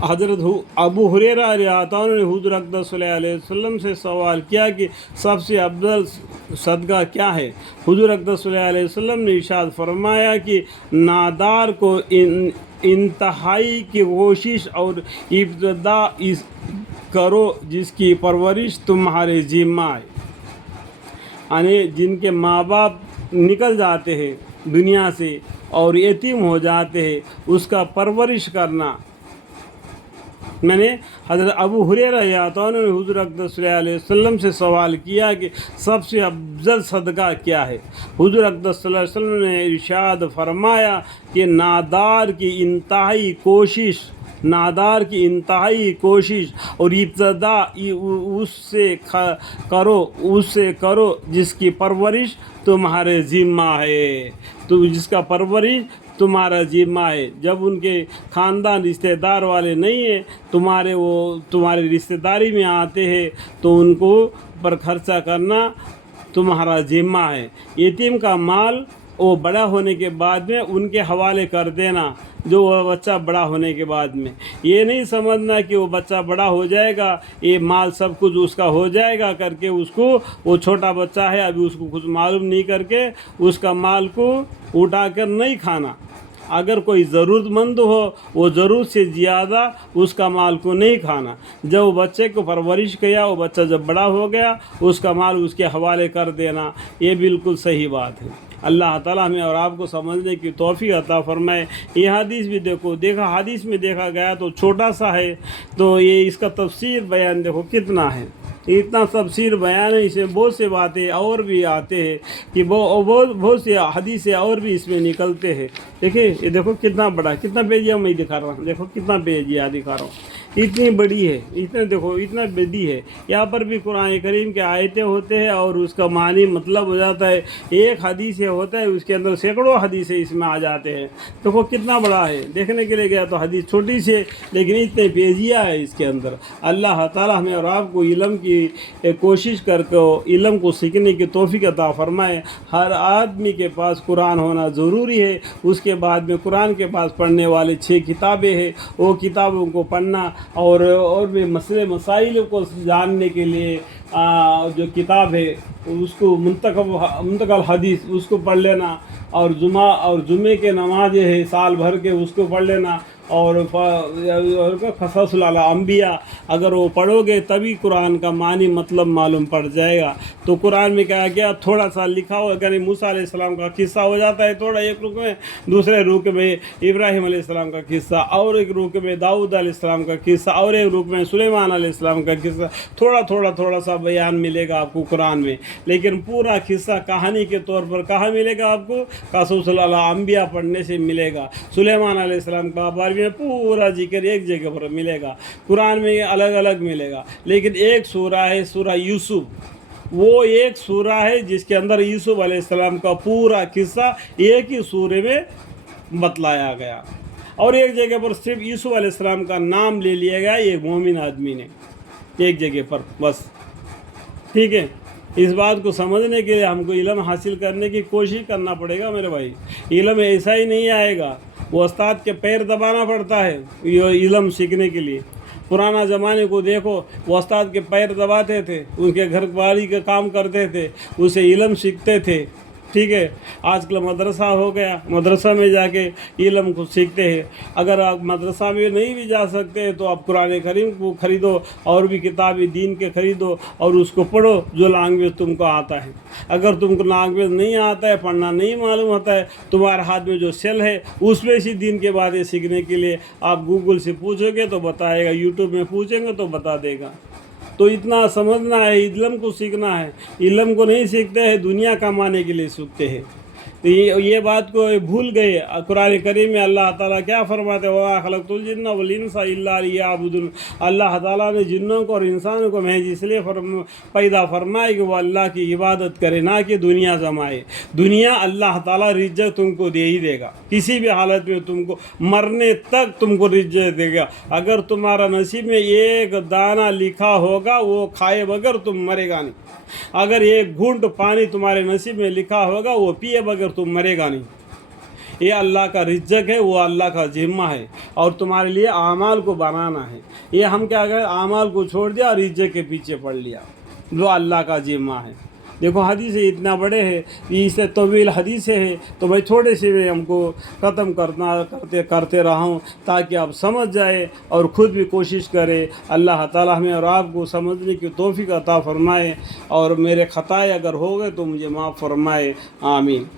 حضرت ابو ہریرہ رضی نے حضور اقدس صلی اللہ علیہ وسلم سے سوال کیا کہ سب سے افضل صدقہ کیا ہے؟ حضور اقدس صلی اللہ علیہ وسلم نے ارشاد فرمایا کہ نادار کو انتہائی کی کوشش اور ابتدا کرو جس کی پرورش تمہارے ذمہ ہے، یعنی جن کے ماں باپ نکل جاتے ہیں دنیا سے اور یتیم ہو جاتے ہیں، اس کا پرورش کرنا۔ میں نے حضرت ابو ہریرہ رضی اللہ عنہ نے حضور اقدس صلی اللہ علیہ وسلم سے سوال کیا کہ سب سے افضل صدقہ کیا ہے؟ حضور اقدس صلی اللہ علیہ وسلم نے ارشاد فرمایا کہ نادار کی انتہائی کوشش اور ابتدا اس سے کرو جس کی پرورش تمہارے ذمہ ہے، تو جس کا پرورش تمہارا ذمہ ہے۔ جب ان کے خاندان رشتہ دار والے نہیں ہیں، تمہارے رشتہ داری میں آتے ہیں، تو ان کو پر خرچہ کرنا تمہارا ذمہ ہے۔ یتیم کا مال وہ بڑا ہونے کے بعد میں ان کے حوالے کر دینا، جو وہ بچہ بڑا ہونے کے بعد میں یہ نہیں سمجھنا کہ وہ بچہ بڑا ہو جائے گا، یہ مال سب کچھ اس کا ہو جائے گا کر کے اس کو، وہ چھوٹا بچہ ہے ابھی اس کو کچھ معلوم نہیں کر کے اس کا مال کو اٹھا کر نہیں کھانا۔ اگر کوئی ضرورت مند ہو، وہ ضرورت سے زیادہ اس کا مال کو نہیں کھانا۔ جب وہ بچے کو پرورش کیا، وہ بچہ جب بڑا ہو گیا، اس کا مال اس کے حوالے کر دینا، یہ بالکل صحیح بات ہے۔ اللہ تعالیٰ ہمیں اور آپ کو سمجھنے کی توفیق عطا فرمائے۔ یہ حدیث بھی حدیث میں دیکھا گیا تو چھوٹا سا ہے، تو یہ اس کا تفسیر بیان دیکھو کتنا ہے، اتنا تفسیر بیان ہے، اس میں بہت سے باتیں اور بھی آتے ہیں کہ بہت سے حدیثیں اور بھی اس میں نکلتے ہیں۔ دیکھیں یہ دیکھو کتنا بڑا، کتنا پیجیہ میں دکھا رہا ہوں، دیکھو کتنا پیجیہ دکھا رہا ہوں، اتنی بڑی ہے، اتنا بڑی ہے۔ یہاں پر بھی قرآن کریم کے آیتیں ہوتے ہیں اور اس کا معنی مطلب ہو جاتا ہے، ایک حدیث ہوتا ہے اس کے اندر سینکڑوں حدیثیں اس میں آ جاتے ہیں۔ دیکھو کتنا بڑا ہے، دیکھنے کے لیے گیا تو حدیث چھوٹی سی ہے لیکن اتنے پیجیہ ہے اس کے اندر۔ اللہ تعالیٰ ہمیں اور آپ کو علم کی کوشش کر کے علم کو سیکھنے کی توفیق عطا فرمائے۔ ہر آدمی کے پاس قرآن ہونا ضروری ہے، اس کے بعد میں قرآن کے پاس پڑھنے والے 6 کتابیں ہیں، وہ کتابوں کو پڑھنا اور بھی مسائل کو جاننے کے لیے جو کتاب ہے اس کو منتقل حدیث اس کو پڑھ لینا، اور جمعے کے نماز ہے سال بھر کے اس کو پڑھ لینا، اور قصص الانبیاء اگر وہ پڑھو گے تبھی قرآن کا معنی مطلب معلوم پڑ جائے گا۔ تو قرآن میں کہا گیا تھوڑا سا لکھا ہو، اگر موسیٰ علیہ السلام کا قصہ ہو جاتا ہے تھوڑا ایک رکو میں، دوسرے رکو میں ابراہیم علیہ السلام کا قصہ، اور ایک رکو میں داؤد علیہ السلام کا قصہ، اور ایک رکو میں سلیمان علیہ السلام کا قصہ، تھوڑا سا بیان ملے گا آپ کو قرآن میں، لیکن پورا قصہ کہانی کے طور پر کہاں ملے گا آپ کو؟ قصص الانبیاء پڑھنے سے ملے گا۔ سلیمان علیہ السلام کا بارے میں پورا ذکر ایک جگہ پر ملے گا، قرآن میں الگ الگ ملے گا، لیکن ایک سورہ ہے سورہ یوسف، وہ ایک سورہ ہے جس کے اندر یوسف علیہ السلام کا پورا قصہ ایک ہی سورے میں بتلایا گیا، اور ایک جگہ پر صرف یوسف علیہ السلام کا نام لے لیا گیا ایک مومن آدمی نے، ایک جگہ پر بس۔ ٹھیک ہے، اس بات کو سمجھنے کے لیے ہم کو علم حاصل کرنے کی کوشش کرنا پڑے گا میرے بھائی۔ علم ایسا ہی نہیں آئے گا، وہ استاد کے پیر دبانا پڑتا ہے یہ علم سیکھنے کے لیے۔ پرانا زمانے کو دیکھو، وہ استاد کے پیر دباتے تھے، ان کے گھر باری کا کام کرتے تھے، اسے علم سیکھتے تھے۔ ٹھیک ہے، آج کل مدرسہ ہو گیا، مدرسہ میں جا کے علم کو سیکھتے ہیں۔ اگر آپ مدرسہ میں نہیں بھی جا سکتے تو آپ قرآن کریم کو خریدو، اور بھی کتابیں دین کے خریدو اور اس کو پڑھو جو لینگویج تم کو آتا ہے۔ اگر تم کو لینگویج نہیں آتا ہے، پڑھنا نہیں معلوم ہوتا ہے، تمہارے ہاتھ میں جو سیل ہے اس میں سے دین کے باتیں سیکھنے کے لیے آپ گوگل سے پوچھو گے تو بتائے گا، یوٹیوب میں پوچھیں گے تو بتا دے گا۔ تو اتنا سمجھنا ہے، علم کو سیکھنا ہے۔ علم کو نہیں سیکھتے ہیں، دنیا کمانے کے لیے سیکھتے ہیں۔ یہ بات کو بھول گئے۔ قرآن کریم میں اللہ تعالیٰ کیا فرماتے ہیں؟ وَمَا خَلَقْتُ الْجِنَّ وَالْإِنسَ إِلَّا لِيَعْبُدُونِ۔ اللہ تعالیٰ نے جنوں کو اور انسانوں کو محض اس لیے پیدا فرمائے کہ وہ اللہ کی عبادت کرے، نہ کہ دنیا جمائے۔ دنیا اللہ تعالیٰ رزق تم کو دے ہی دے گا، کسی بھی حالت میں تم کو مرنے تک تم کو رزق دے گا۔ اگر تمہارا نصیب میں ایک دانہ لکھا ہوگا وہ کھائے بغیر تم مرے گا نہیں، اگر ایک گھونٹ پانی تمہارے نصیب میں لکھا ہوگا وہ پیے بغیر تم مرے گا نہیں۔ یہ اللہ کا رزق ہے، وہ اللہ کا ذمہ ہے، اور تمہارے لیے اعمال کو بنانا ہے۔ یہ ہم کیا کریں، اعمال کو چھوڑ دیا اور رزق کے پیچھے پڑ لیا، جو اللہ کا ذمہ ہے۔ دیکھو حدیث اتنا بڑے ہے، اس سے طویل حدیث ہے، تو میں تھوڑے سے میں ہم کو ختم کرتے رہا ہوں تاکہ آپ سمجھ جائے اور خود بھی کوشش کرے۔ اللہ تعالیٰ ہمیں اور آپ کو سمجھنے کی توفیق عطا فرمائے، اور میرے خطائیں اگر ہو گئے تو مجھے معاف فرمائے، آمین۔